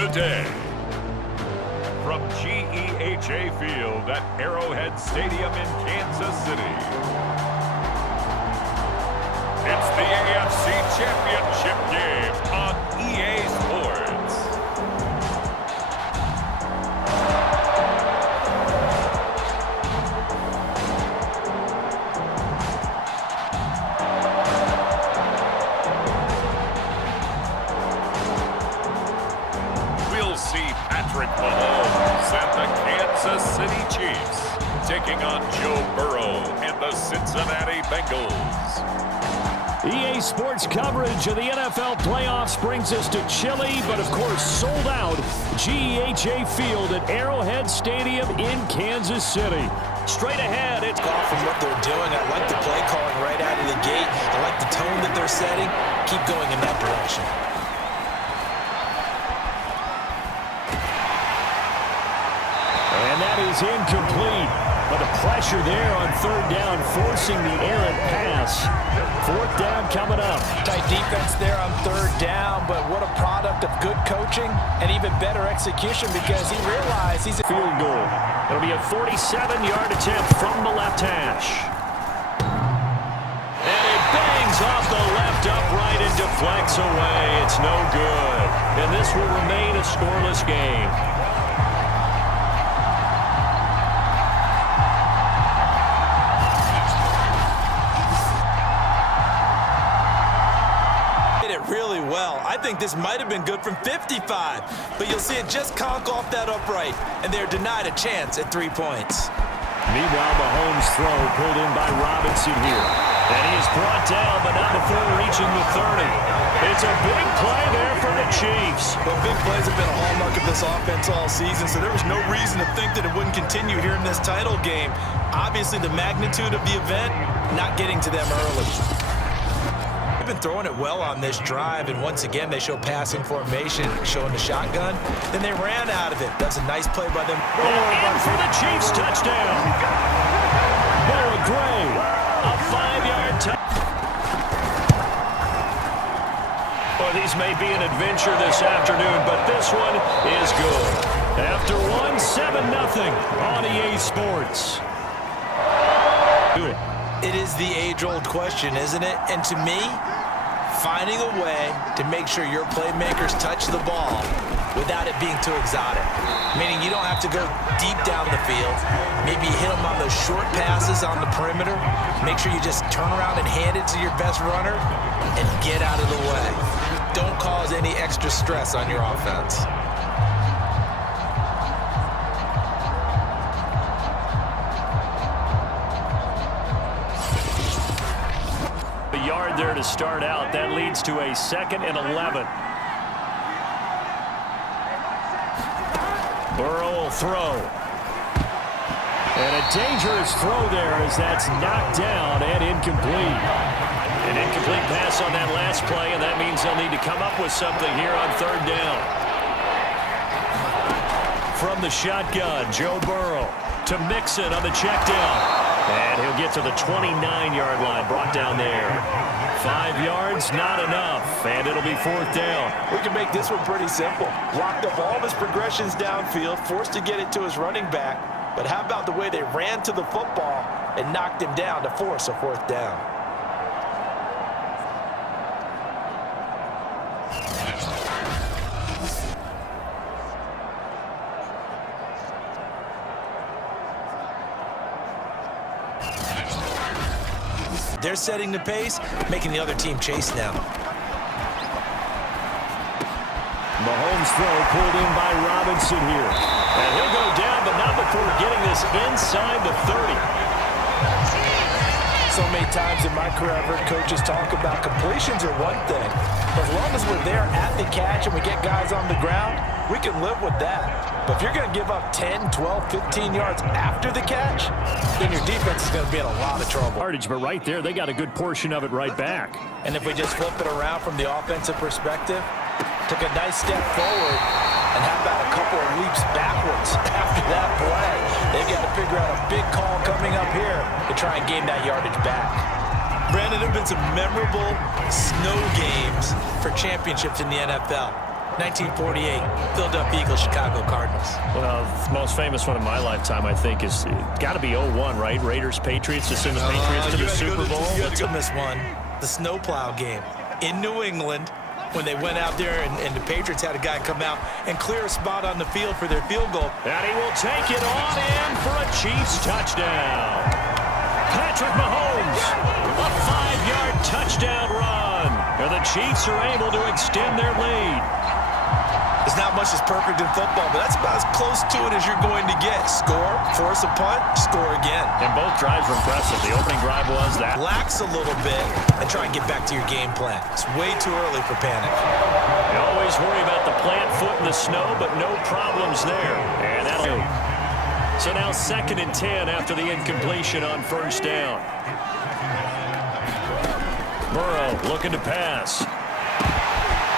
today. From GEHA Field at Arrowhead Stadium in Kansas City, it's the AFC Championship game on EA Sports. We'll see Patrick Mahomes and the Kansas City Chiefs taking on Joe Burrow and the Cincinnati Bengals. EA Sports coverage of the NFL playoffs brings us to chilly, but of course sold out GEHA Field at Arrowhead Stadium in Kansas City. Straight ahead, it's off from what they're doing. I like the play calling right out of the gate. I like the tone that they're setting. Keep going in that direction. And that is incomplete. But the pressure there on third down, forcing the errant pass. Fourth down coming up. Tight defense there on third down, but what a product of good coaching and even better execution because he realized he's a field goal. It'll be a 47-yard attempt from the left hash. And it bangs off the left upright and deflects away. It's no good. And this will remain a scoreless game. Really well. I think this might have been good from 55, but you'll see it just conk off that upright, and they're denied a chance at 3 points. Meanwhile, Mahomes' throw pulled in by Robinson here. And he is brought down, but not before reaching the 30. It's a big play there for the Chiefs. Well, big plays have been a hallmark of this offense all season, so there was no reason to think that it wouldn't continue here in this title game. Obviously, the magnitude of the event not getting to them early. Been throwing it well on this drive, and once again they show passing formation, showing the shotgun. Then they ran out of it. That's a nice play by them. And for the Chiefs, touchdown. Noah Gray, a 5-yard touchdown. Well, these may be an adventure this afternoon, but this one is good. After one, 7-0 on EA Sports. It is the age-old question, isn't it? And to me, finding a way to make sure your playmakers touch the ball without it being too exotic. Meaning you don't have to go deep down the field. Maybe hit them on those short passes on the perimeter. Make sure you just turn around and hand it to your best runner and get out of the way. Don't cause any extra stress on your offense. Yard there to start out. That leads to a 2nd and 11. Burrow will throw. And a dangerous throw there as that's knocked down and incomplete. An incomplete pass on that last play, and that means they'll need to come up with something here on third down. From the shotgun, Joe Burrow to Mixon on the check down. And he'll get to the 29-yard line, brought down there. 5 yards, not enough, and it'll be fourth down. We can make this one pretty simple. Blocked up all of his progressions downfield, forced to get it to his running back. But how about the way they ran to the football and knocked him down to force a fourth down? They're setting the pace, making the other team chase now. Mahomes' throw pulled in by Robinson here. And he'll go down, but not before getting this inside the 30. So many times in my career, I've heard coaches talk about completions are one thing. But as long as we're there at the catch and we get guys on the ground, we can live with that. But if you're going to give up 10, 12, 15 yards after the catch, then your defense is going to be in a lot of trouble. But right there, they got a good portion of it right back. And if we just flip it around from the offensive perspective, took a nice step forward, and how about a couple of leaps backwards after that play? They've got to figure out a big call coming up here to try and gain that yardage back. Brandon, there have been some memorable snow games for championships in the NFL. 1948, Philadelphia Eagles, Chicago Cardinals. Well, the most famous one in my lifetime, I think, is got to be 01, right? Raiders, Patriots, to send the Patriots to the Super Bowl. Let's miss one. The snowplow game in New England when they went out there and the Patriots had a guy come out and clear a spot on the field for their field goal. And he will take it on in for a Chiefs touchdown. Patrick Mahomes, a 5-yard touchdown run. And the Chiefs are able to extend their lead. There's not much that's perfect in football, but that's about as close to it as you're going to get. Score, force a punt, score again. And both drives were impressive. The opening drive was that. Relax a little bit and try and get back to your game plan. It's way too early for panic. You always worry about the plant foot in the snow, but no problems there. And that'll. So now 2nd and 10 after the incompletion on first down. Burrow looking to pass.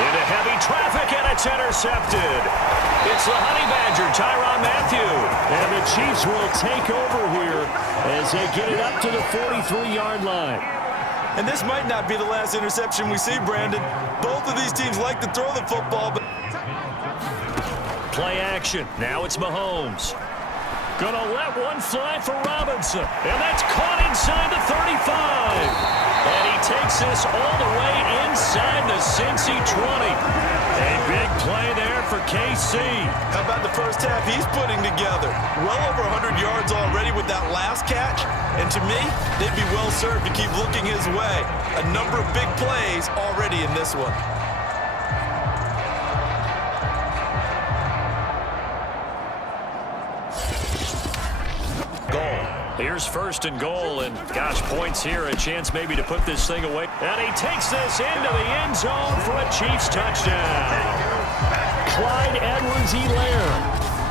Into heavy traffic, and it's intercepted. It's the Honey Badger, Tyrann Mathieu. And the Chiefs will take over here as they get it up to the 43-yard line. And this might not be the last interception we see, Brandon. Both of these teams like to throw the football, but... Play action. Now it's Mahomes. Gonna let one fly for Robinson. And that's caught inside the 35. And he takes this all the way inside the Cincy 20. A big play there for KC. How about the first half he's putting together? Well over 100 yards already with that last catch. And to me, they'd be well served to keep looking his way. A number of big plays already in this one. Here's 1st and goal, and gosh, points here, a chance maybe to put this thing away. And he takes this into the end zone for a Chiefs touchdown. Clyde Edwards-Helaire,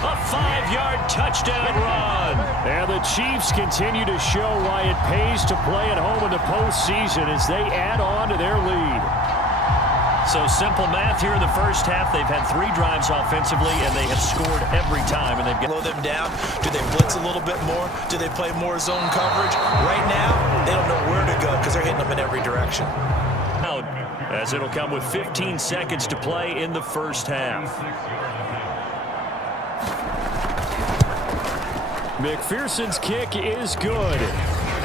a 5-yard touchdown run. And the Chiefs continue to show why it pays to play at home in the postseason as they add on to their lead. So simple math here in the first half. They've had 3 drives offensively, and they have scored every time. And they've slow them down. Do they blitz a little bit more? Do they play more zone coverage? Right now, they don't know where to go because they're hitting them in every direction. As it'll come with 15 seconds to play in the first half. McPherson's kick is good.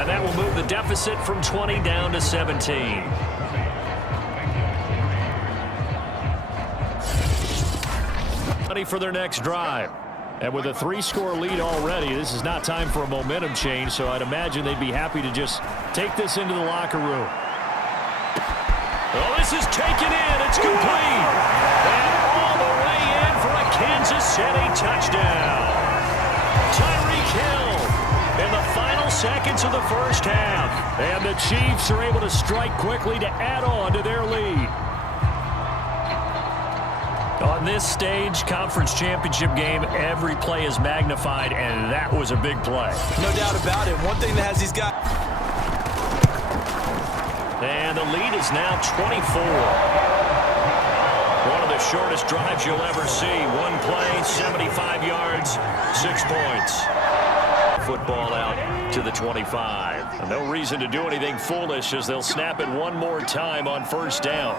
And that will move the deficit from 20 down to 17. For their next drive. And with a 3-score lead already, this is not time for a momentum change, so I'd imagine they'd be happy to just take this into the locker room. Oh, this is taken in. It's complete. And all the way in for a Kansas City touchdown. Tyreek Hill in the final seconds of the first half. And the Chiefs are able to strike quickly to add on to their lead. On this stage, conference championship game, every play is magnified, and that was a big play. No doubt about it. One thing that has these guys. And the lead is now 24. One of the shortest drives you'll ever see. One play, 75 yards, 6 points. Football out to the 25. And no reason to do anything foolish as they'll snap it one more time on first down.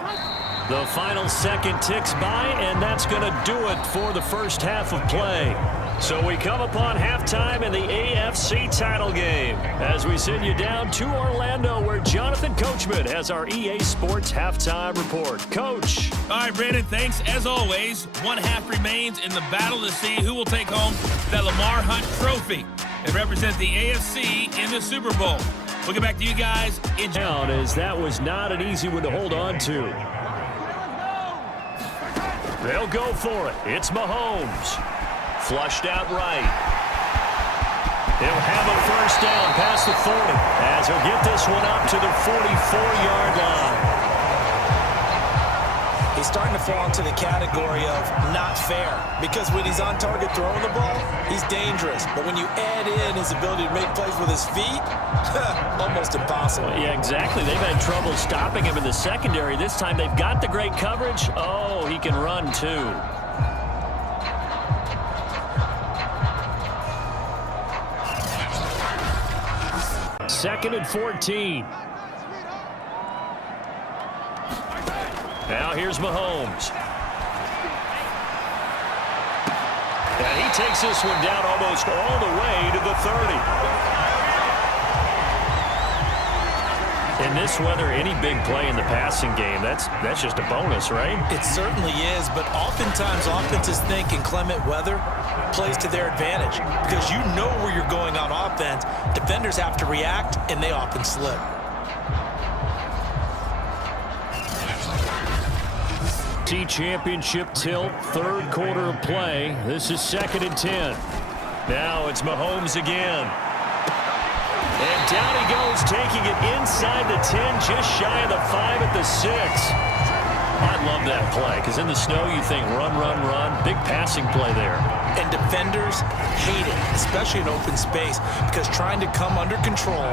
The final second ticks by, and that's going to do it for the first half of play. So we come upon halftime in the AFC title game as we send you down to Orlando where Jonathan Coachman has our EA Sports halftime report. Coach. All right, Brandon, thanks. As always, one half remains in the battle to see who will take home that Lamar Hunt trophy and represent the AFC in the Super Bowl. We'll get back to you guys in down as that was not an easy one to hold on to. They'll go for it. It's Mahomes. Flushed out right. He'll have a first down past the 40 as he'll get this one up to the 44-yard line. He's starting to fall into the category of not fair because when he's on target throwing the ball, he's dangerous. But when you add in his ability to make plays with his feet, almost impossible. Well, yeah, exactly. They've had trouble stopping him in the secondary. This time they've got the great coverage. Oh, he can run too. Second and 14. Now here's Mahomes. takes this one down almost all the way to the 30. In this weather, any big play in the passing game, that's just a bonus, right? It certainly is, but oftentimes offenses think inclement weather plays to their advantage because you know where you're going on offense. Defenders have to react, and they often slip. Championship tilt, third quarter of play. This is 2nd and 10. Now it's Mahomes again. And down he goes, taking it inside the 10, just shy of the 5 at the 6. I love that play, because in the snow you think run, run, run. Big passing play there. And defenders hate it, especially in open space, because trying to come under control,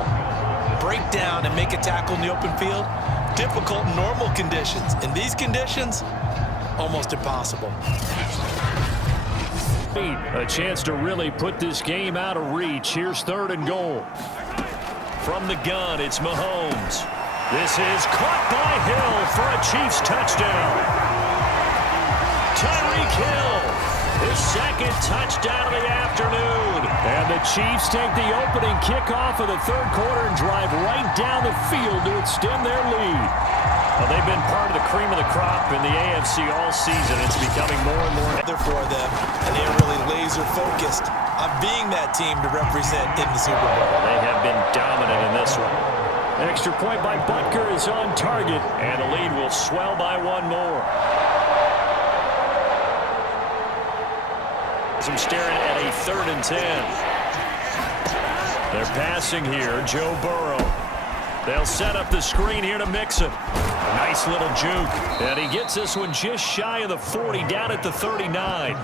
break down, and make a tackle in the open field, difficult in normal conditions. In these conditions, almost impossible. A chance to really put this game out of reach. Here's 3rd and goal. From the gun, it's Mahomes. This is caught by Hill for a Chiefs touchdown. Tyreek Hill, his 2nd touchdown of the afternoon. And the Chiefs take the opening kickoff of the 3rd quarter and drive right down the field to extend their lead. Well, they've been part of the cream of the crop in the AFC all season. It's becoming more and more for them, and they're really laser-focused on being that team to represent in the Super Bowl. They have been dominant in this one. Extra point by Butker is on target, and the lead will swell by 1 more. As I'm staring at a 3rd and 10. They're passing here, Joe Burrow. They'll set up the screen here to Mixon. Nice little juke. And he gets this one just shy of the 40, down at the 39.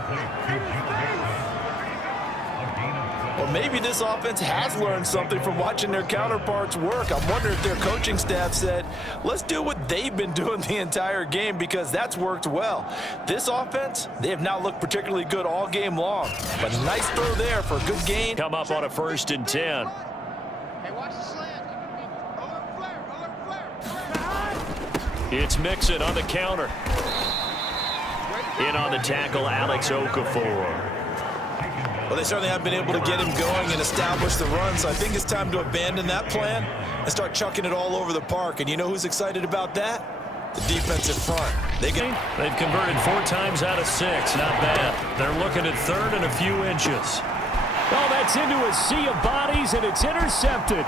Well, maybe this offense has learned something from watching their counterparts work. I'm wondering if their coaching staff said, let's do what they've been doing the entire game, because that's worked well. This offense, they have not looked particularly good all game long. But a nice throw there for a good gain. Come up on a 1st and 10. Hey, watch the slant. It's Mixon on the counter. In on the tackle, Alex Okafor. Well, they certainly have been able to get him going and establish the run, so I think it's time to abandon that plan and start chucking it all over the park. And you know who's excited about that? The defensive front. They've converted 4 times out of 6. Not bad. They're looking at 3rd and a few inches. Oh, that's into a sea of bodies, and it's intercepted.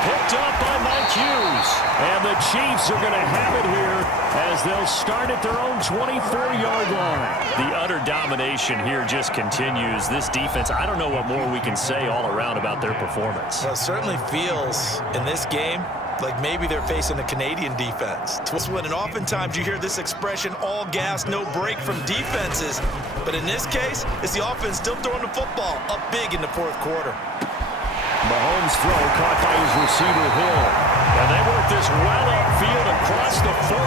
Picked up by Mike Hughes. And the Chiefs are going to have it here as they'll start at their own 24-yard line. The utter domination here just continues. This defense, I don't know what more we can say all around about their performance. Well, it certainly feels in this game like maybe they're facing a Canadian defense. And oftentimes you hear this expression, all gas, no break from defenses. But in this case, it's the offense still throwing the football up big in the 4th quarter. Mahomes' throw caught by his receiver, Hill. And they work this well upfield across the 45.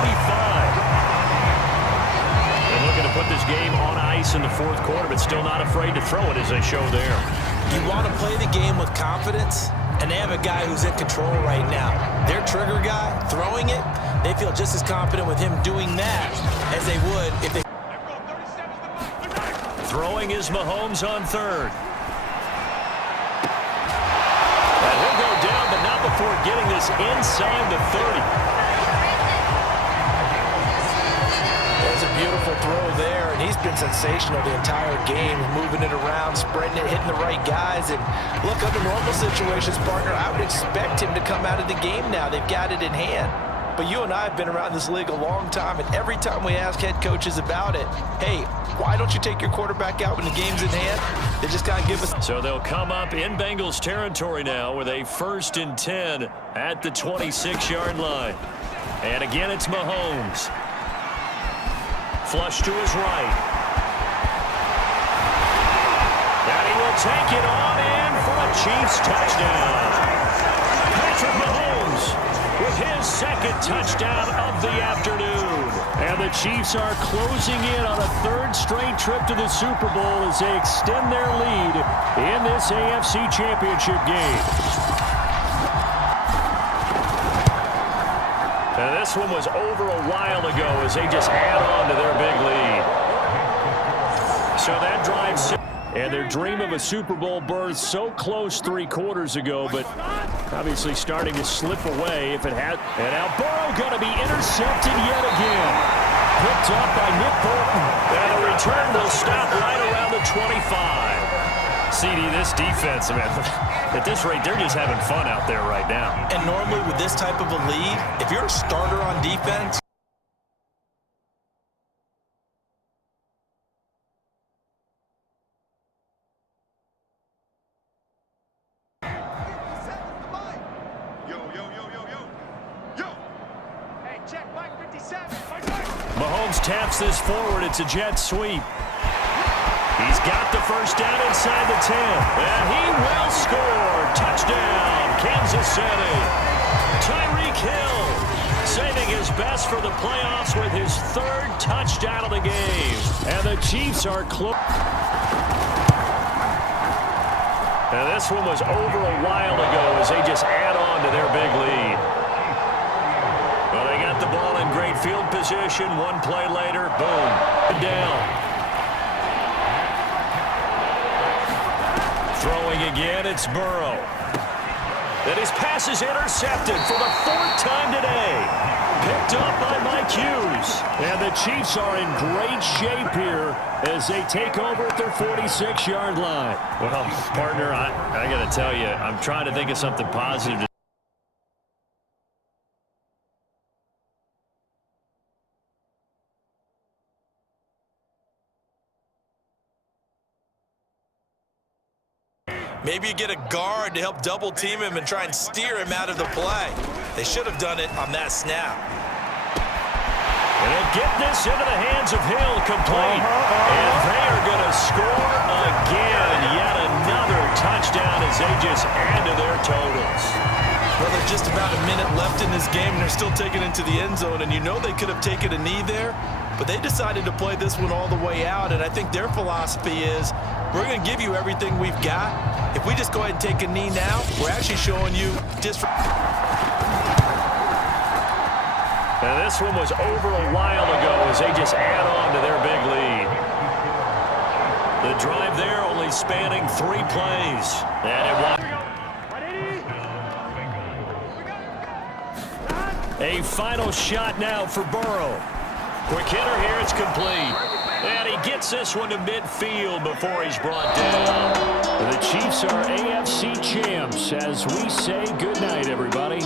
They're looking to put this game on ice in the 4th quarter, but still not afraid to throw it as they show there. You want to play the game with confidence, and they have a guy who's in control right now. Their trigger guy, throwing it, they feel just as confident with him doing that as they would if they... Throwing is Mahomes on 3rd. And he'll go down, but not before getting this inside the 30. There's a beautiful throw there, and he's been sensational the entire game, moving it around, spreading it, hitting the right guys. And look, under normal situations, partner, I would expect him to come out of the game now. They've got it in hand. But you and I have been around this league a long time, and every time we ask head coaches about it, hey, why don't you take your quarterback out when the game's in hand? They just got to give us... So they'll come up in Bengals territory now with a 1st and 10 at the 26-yard line. And again, it's Mahomes. Flush to his right. And he will take it on in for a Chiefs touchdown. Patrick Mahomes with his 2nd touchdown of the afternoon. And the Chiefs are closing in on a 3rd straight trip to the Super Bowl as they extend their lead in this AFC Championship game. And this one was over a while ago as they just add on to their big lead. So that drives... And their dream of a Super Bowl berth so close 3 quarters ago, but obviously starting to slip away if it had. And now Burrow going to be intercepted yet again. Picked up by Nick Bolton. And the return will stop right around the 25. CD, this defense, man, at this rate, they're just having fun out there right now. And normally with this type of a lead, if you're a starter on defense, Mahomes taps this forward. It's a jet sweep. He's got the first down inside the 10. And he will score. Touchdown, Kansas City. Tyreek Hill saving his best for the playoffs with his 3rd touchdown of the game. And the Chiefs are close. And this one was over a while ago as they just add on to their big lead. Well, they got the ball in great field position. 1 play later, boom, down. Throwing again, it's Burrow. And his pass is intercepted for the 4th time today. Picked up by Mike Hughes. And the Chiefs are in great shape here as they take over at their 46-yard line. Well, partner, I got to tell you, I'm trying to think of something positive. maybe you get a guard to help double team him and try and steer him out of the play. They should have done it on that snap. And they'll get this into the hands of Hill, complete. And they are going to score again. Yet another touchdown as they just add to their totals. Well, there's just about a minute left in this game, and they're still taking it to the end zone. And you know they could have taken a knee there, but they decided to play this one all the way out. And I think their philosophy is, we're going to give you everything we've got. If we just go ahead and take a knee now, we're actually showing you And this one was over a while ago as they just add on to their big lead. The drive there only spanning 3 plays. And it was a final shot now for Burrow. Quick hitter here, it's complete. And he gets this one to midfield before he's brought down. The Chiefs are AFC champs as we say goodnight, everybody.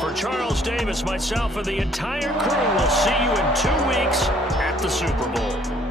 For Charles Davis, myself, and the entire crew, will see you in 2 weeks at the Super Bowl.